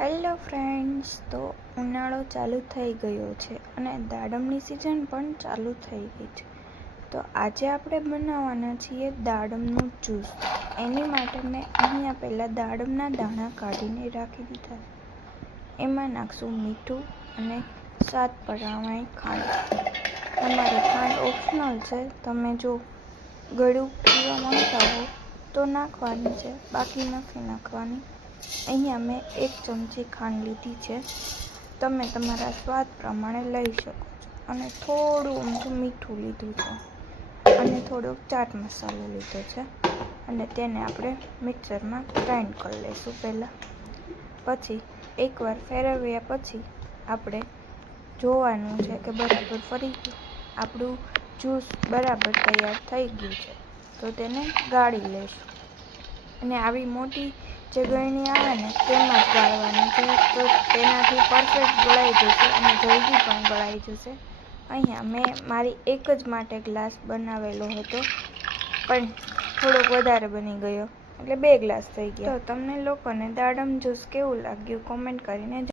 Hello friends, તો ઉનાળો ચાલુ થઈ ગયો છે અને દાડમની સિઝન પણ ચાલુ થઈ ગઈ છે. તો આજે આપણે બનાવવાના છીએ દાડમનું જ્યુસ. એની માટે મેં અહીંયા પહેલાં દાડમના દાણા કાઢીને રાખી દીધા. એમાં નાખશું મીઠું અને સ્વાદ પ્રમાણે ખાંડ. તમારે ખાંડ ઓપ્શનલ છે, તમે જો ગળ્યું પીવા માંગતા હો તો નાખવાની છે, બાકી નથી નાખવાની. અહીંયા મેં 1 ચમચી ખાંડ લીધી છે. તમે તમારા સ્વાદ પ્રમાણે લઈ શકો છો. અને થોડું અમથું મીઠું લીધું છે અને થોડોક ચાટ મસાલો લીધો છે. અને તેને આપણે મિક્સરમાં ગ્રાઇન્ડ કરી લઈશું પહેલાં. પછી એકવાર ફેરવ્યા પછી આપણે જોવાનું છે કે બરાબર ફરી ગયું. આપણું જ્યુસ બરાબર તૈયાર થઈ ગયું છે, તો તેને ગાળી લઈશું. અને આવી મોટી જે ગળણી આવે ને તેમાં જ ગાળવાની છે, તો તેનાથી પરફેક્ટ ગળાઈ જશે અને જલ્દી પણ ગળાઈ જશે. અહીંયા મેં મારી એક જ માટે ગ્લાસ બનાવેલો હતો, પણ થોડોક વધારે બની ગયો એટલે 2 ગ્લાસ થઈ ગયા. તો તમને લોકોને દાડમ જ્યુસ કેવું લાગ્યું કોમેન્ટ કરીને